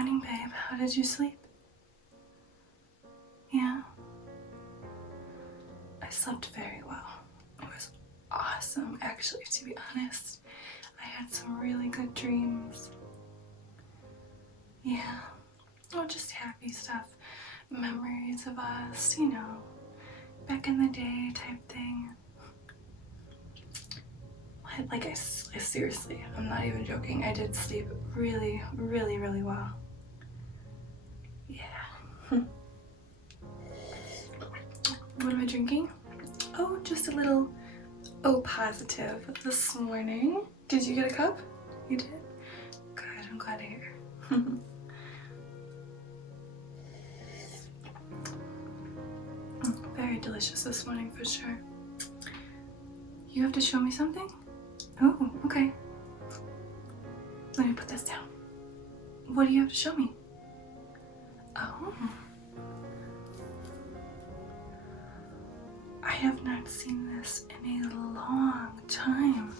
morning, babe. How did you sleep? Yeah? I slept very well. It was awesome, actually, to be honest. I had some really good dreams. Yeah. Oh, just happy stuff. Memories of us, you know, back in the day type thing. Like, I seriously, I'm not even joking. I did sleep really, really, really well. Yeah. What am I drinking? Oh, just a little O positive this morning. Did you get a cup? You did? Good, I'm glad to hear. Very delicious this morning for sure. You have to show me something? Oh, okay. Let me put this down. What do you have to show me? Oh. I have not seen this in a long time.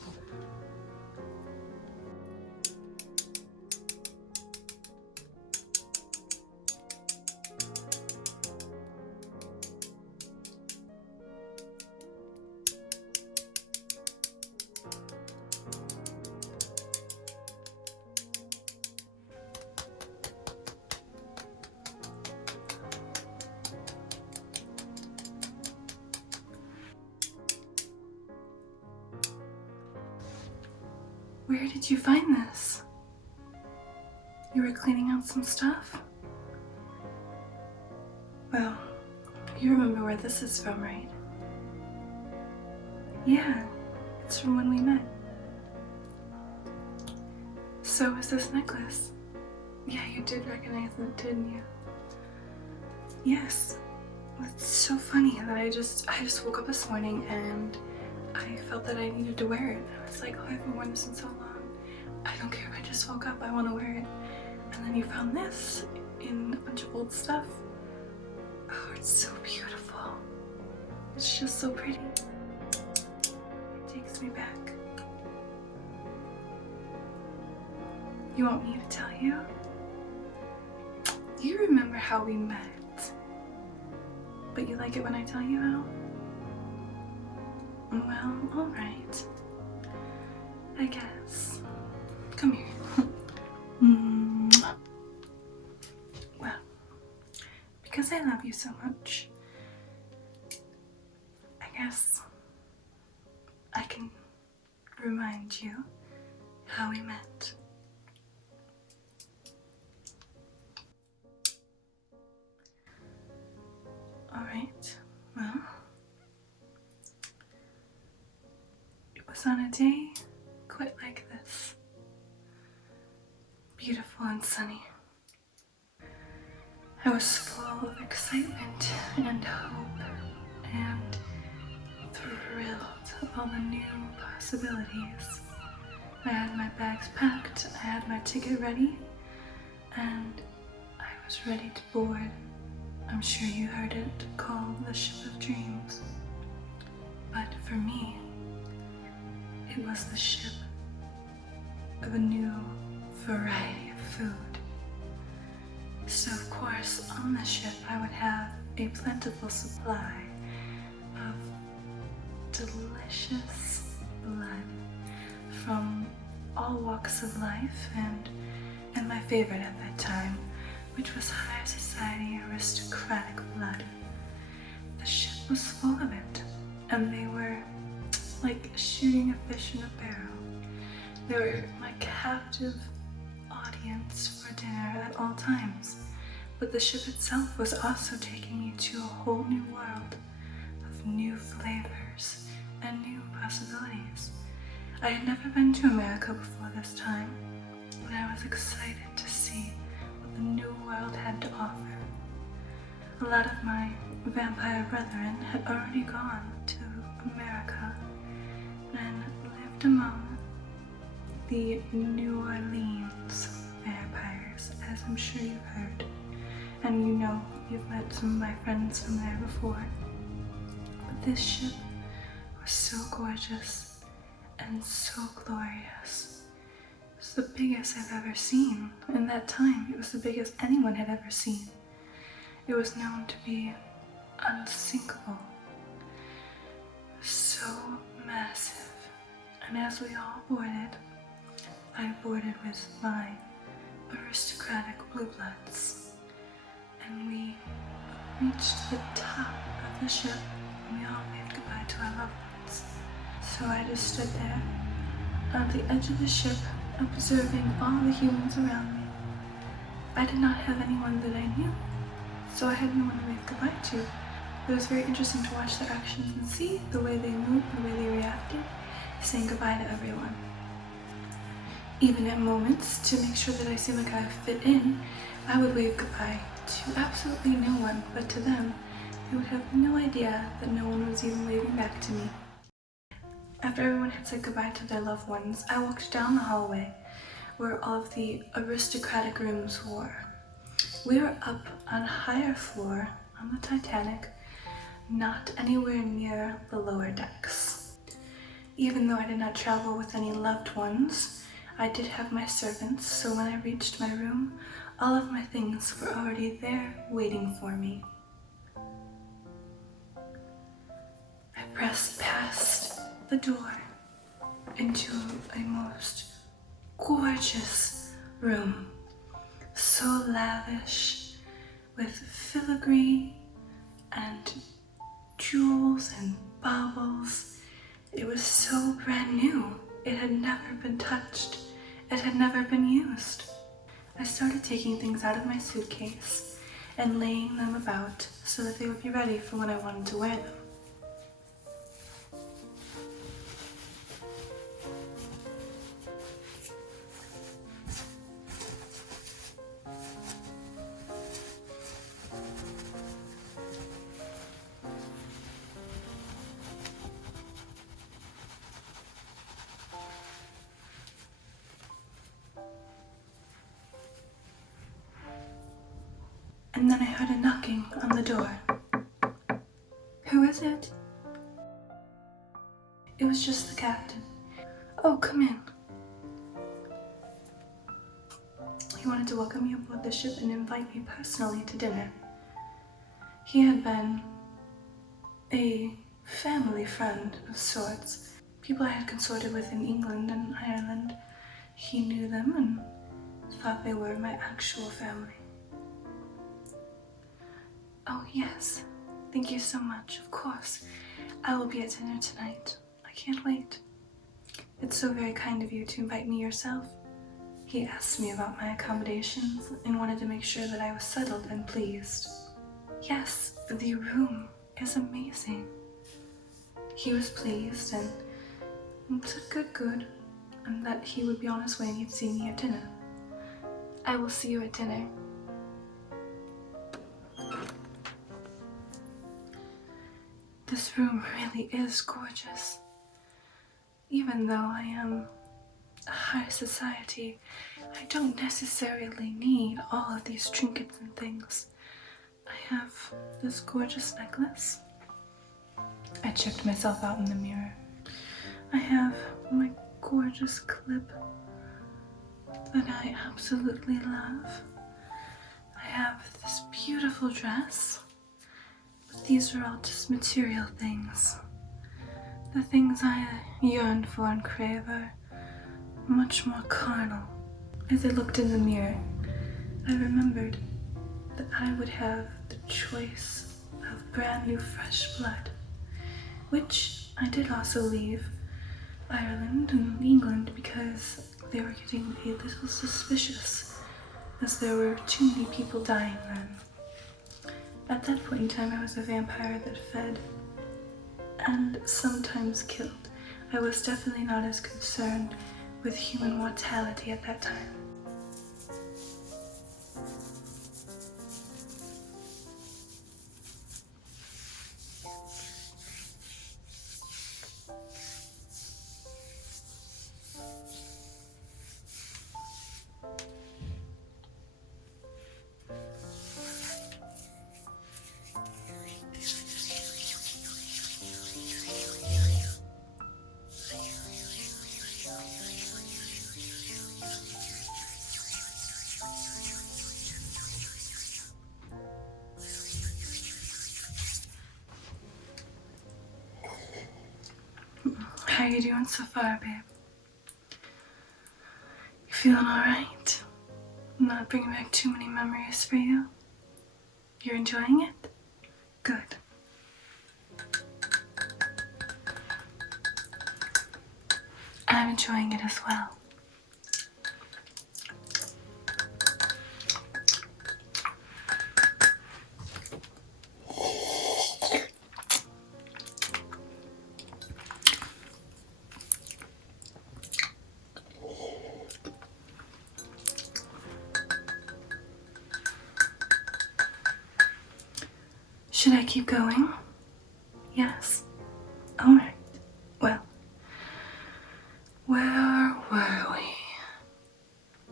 Where did you find this? You were cleaning out some stuff? Well, you remember where this is from, right? Yeah, it's from when we met. So is this necklace. Yeah, you did recognize it, didn't you? Yes. It's so funny that I just woke up this morning and I felt that I needed to wear it. I was like, oh, I haven't worn this in so long. I don't care if I just woke up, I want to wear it. And then you found this in a bunch of old stuff. Oh, it's so beautiful. It's just so pretty. It takes me back. You want me to tell you? You remember how we met, but you like it when I tell you how? Well, alright. I guess. Come here. Well, because I love you so much, I guess I can remind you how we met. Alright, well, it was on a day quite like this. Beautiful and sunny. I was full of excitement and hope and thrilled of all the new possibilities. I had my bags packed, I had my ticket ready, and I was ready to board. I'm sure you heard it called the Ship of Dreams. But for me, it was the ship of a new variety of food. So of course, on the ship I would have a plentiful supply of delicious blood from all walks of life and my favorite at that time, which was high society aristocratic blood. The ship was full of it, and they were like shooting a fish in a barrel. They were my captive audience for dinner at all times, but the ship itself was also taking me to a whole new world of new flavors and new possibilities. I had never been to America before this time, and I was excited to see what the new world had to offer. A lot of my vampire brethren had already gone to America and lived among the New Orleans vampires, as I'm sure you've heard. And you know, you've met some of my friends from there before. But this ship was so gorgeous and so glorious. It was was the biggest I've ever seen. In that time, it was the biggest anyone had ever seen. It was known to be unsinkable. So massive. And as we all boarded, I boarded with my aristocratic blue bloods. And we reached the top of the ship, and we all waved goodbye to our loved ones. So I just stood there on the edge of the ship, observing all the humans around me. I did not have anyone that I knew, so I had no one to wave goodbye to. It was very interesting to watch their actions and see the way they moved, the way they reacted, saying goodbye to everyone. Even at moments, to make sure that I seemed like I fit in, I would wave goodbye to absolutely no one, but to them, they would have no idea that no one was even waving back to me. After everyone had said goodbye to their loved ones, I walked down the hallway where all of the aristocratic rooms were. We were up on a higher floor on the Titanic, not anywhere near the lower decks. Even though I did not travel with any loved ones, I did have my servants, so when I reached my room, all of my things were already there waiting for me. I pressed past the door into a most gorgeous room, so lavish, with filigree and jewels and baubles. It was so brand new. It had never been touched. It had never been used. I started taking things out of my suitcase and laying them about so that they would be ready for when I wanted to wear them. And then I heard a knocking on the door. Who is it? It was just the captain. Oh, come in. He wanted to welcome me aboard the ship and invite me personally to dinner. He had been a family friend of sorts. People I had consorted with in England and Ireland. He knew them and thought they were my actual family. Oh yes, thank you so much, of course. I will be at dinner tonight. I can't wait. It's so very kind of you to invite me yourself. He asked me about my accommodations and wanted to make sure that I was settled and pleased. Yes, the room is amazing. He was pleased and said good, and that he would be on his way and he'd see me at dinner. I will see you at dinner. This room really is gorgeous. Even though I am a high society, I don't necessarily need all of these trinkets and things. I have this gorgeous necklace. I checked myself out in the mirror. I have my gorgeous clip that I absolutely love. I have this beautiful dress. These are all just material things. The things I yearn for and crave are much more carnal. As I looked in the mirror, I remembered that I would have the choice of brand new fresh blood, which I did also leave Ireland and England because they were getting a little suspicious, as there were too many people dying then. At that point in time, I was a vampire that fed and sometimes killed. I was definitely not as concerned with human mortality at that time. How you doing so far, babe? You feeling alright? Not bringing back too many memories for you? You're enjoying it? Good. I'm enjoying it as well. Should I keep going? Yes. Alright. Well, where were we?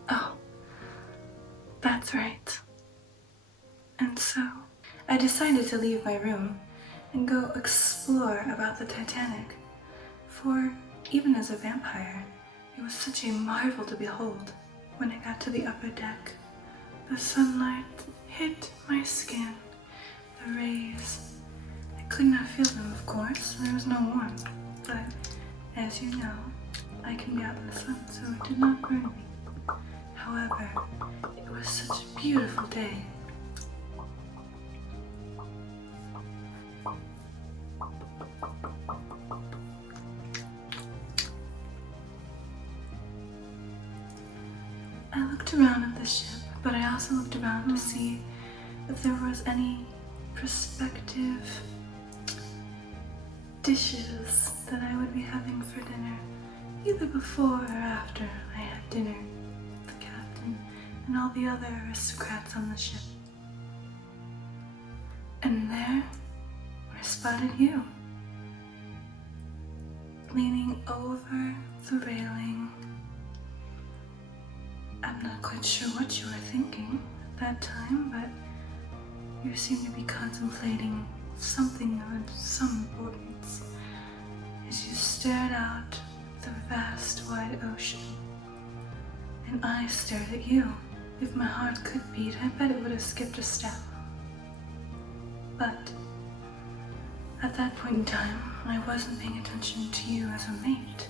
Oh, that's right. And so, I decided to leave my room and go explore about the Titanic. For, even as a vampire, it was such a marvel to behold. When I got to the upper deck, the sunlight hit my skin. The rays. I could not feel them, of course. There was no warmth. But, as you know, I can be out in the sun, so it did not burn me. However, it was such a beautiful day. I looked around at the ship, but I also looked around to see if there was any prospective dishes that I would be having for dinner, either before or after I had dinner with the captain and all the other aristocrats on the ship. And there, I spotted you, leaning over the railing. I'm not quite sure what you were thinking at that time, but you seem to be contemplating something of some importance as you stared out the vast wide ocean. And I stared at you. If my heart could beat, I bet it would have skipped a step. But at that point in time, I wasn't paying attention to you as a mate,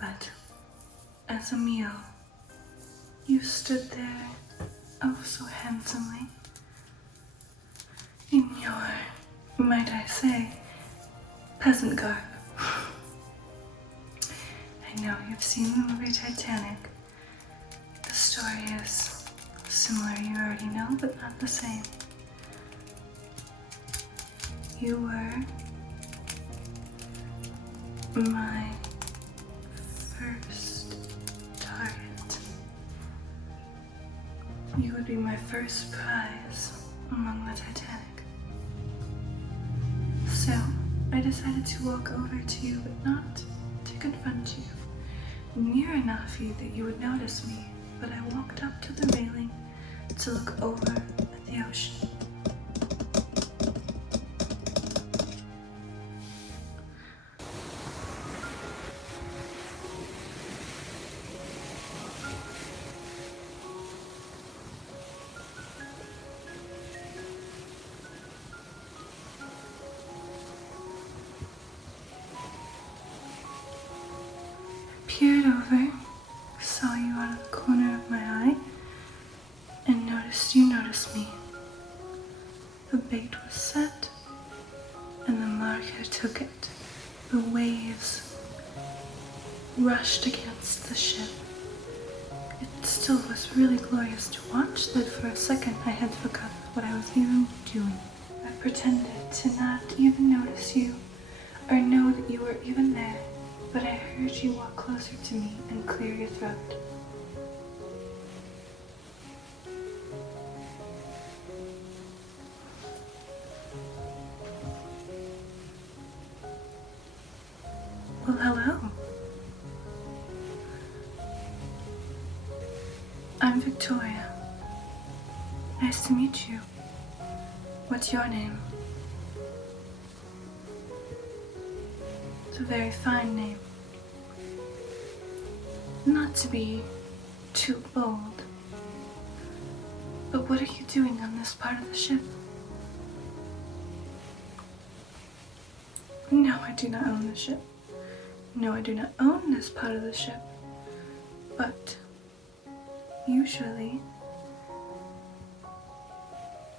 but as a meal. You stood there, oh so handsomely, in your, might I say, peasant garb. I know you've seen the movie Titanic. The story is similar, you already know, but not the same. You were my first target. You would be my first prize among the Titanic. So, I decided to walk over to you, but not to confront you. Near enough that you would notice me, but I walked up to the railing to look over at the ocean. Peered over, saw you out of the corner of my eye, and noticed you noticed me. The bait was set, and the marker took it. The waves rushed against the ship. It still was really glorious to watch that for a second I had forgotten what I was even doing. I pretended to not even notice you, or know that you were even there. But I heard you walk closer to me and clear your throat. Well, hello. I'm Victoria. Nice to meet you. What's your name? It's a very fine name. Not to be too bold, but what are you doing on this part of the ship? No, I do not own the ship. No, I do not own this part of the ship, but usually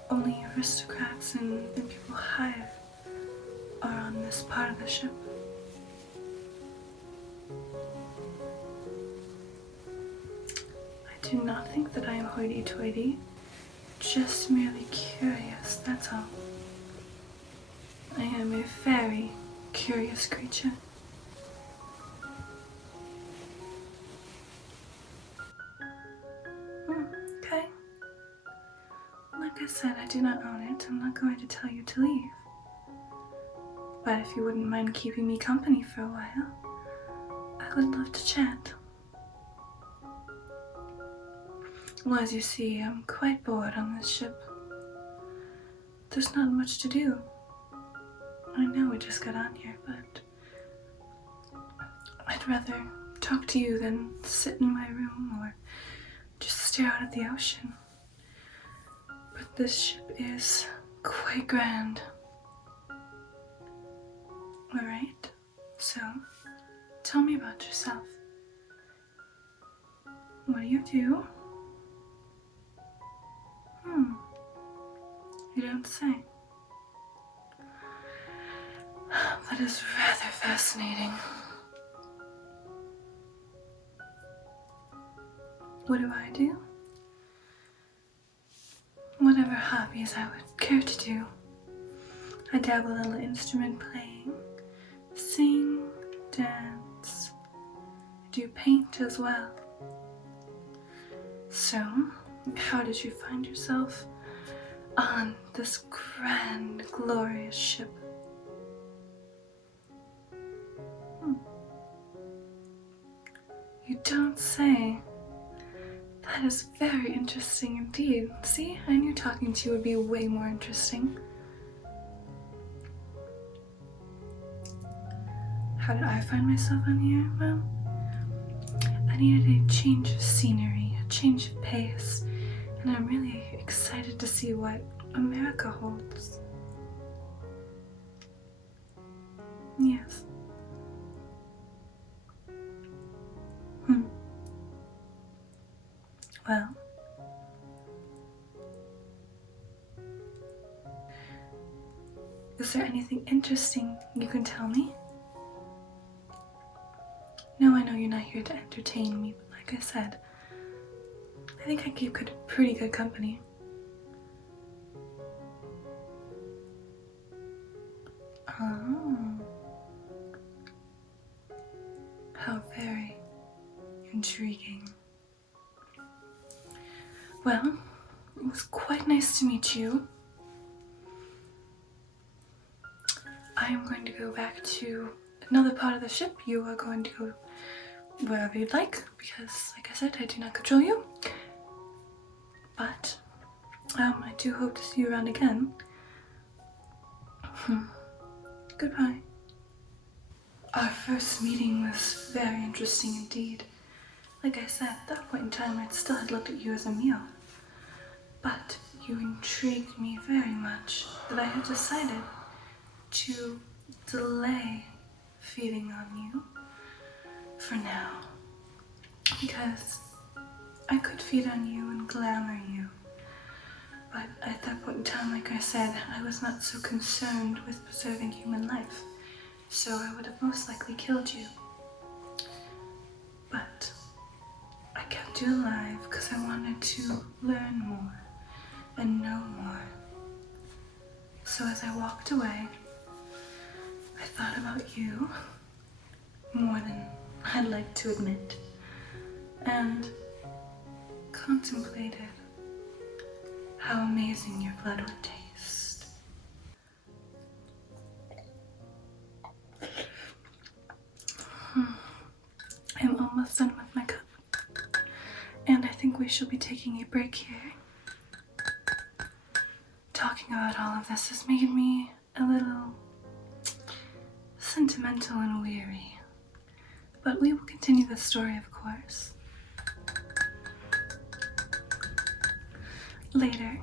only aristocrats and people higher are on this part of the ship. I do not think that I am hoity-toity, just merely curious, that's all. I am a very curious creature. Okay. Like I said, I do not own it. I'm not going to tell you to leave. But if you wouldn't mind keeping me company for a while, I would love to chat. Well, as you see, I'm quite bored on this ship. There's not much to do. I know we just got on here, but I'd rather talk to you than sit in my room or just stare out at the ocean. But this ship is quite grand. Alright, so tell me about yourself. What do you do? You don't say. That is rather fascinating. What do I do? Whatever hobbies I would care to do. I dabble in the instrument playing, sing, dance, do paint as well. So, how did you find yourself on this grand, glorious ship? You don't say. That is very interesting indeed. See, I knew talking to you would be way more interesting. How did I find myself on here? Well, I needed a change of scenery, a change of pace, and I'm really excited to see what America holds. Yes. Well, is there anything interesting you can tell me? No, I know you're not here to entertain me, but like I said, I think I keep pretty good company. Oh. How very intriguing. Well, it was quite nice to meet you. I am going to go back to another part of the ship. You are going to go wherever you'd like, because, like I said, I do not control you. But, I do hope to see you around again. Goodbye. Our first meeting was very interesting indeed. Like I said, at that point in time, I still had looked at you as a meal. But you intrigued me very much that I had decided to delay feeding on you for now. Because I could feed on you and glamour you. But at that point in time, like I said, I was not so concerned with preserving human life. So I would have most likely killed you. But I kept you alive because I wanted to learn more and know more. So as I walked away, I thought about you more than I'd like to admit, and contemplated how amazing your blood would taste. I'm almost done with my cup, and I think we shall be taking a break here. Talking about all of this has made me a little sentimental and weary, but we will continue the story, of course, later.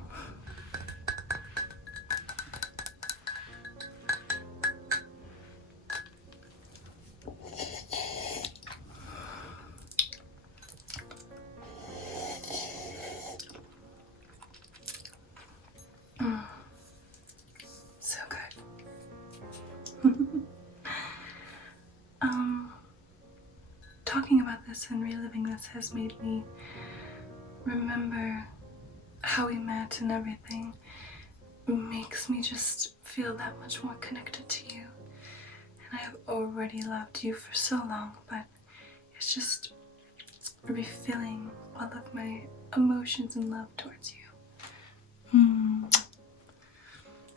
talking about this and reliving this has made me remember how we met, and everything makes me just feel that much more connected to you. And I have already loved you for so long, but it's just refilling all of my emotions and love towards you.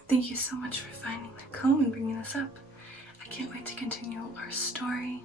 Thank you so much for finding the comb and bringing this up. I can't wait to continue our story.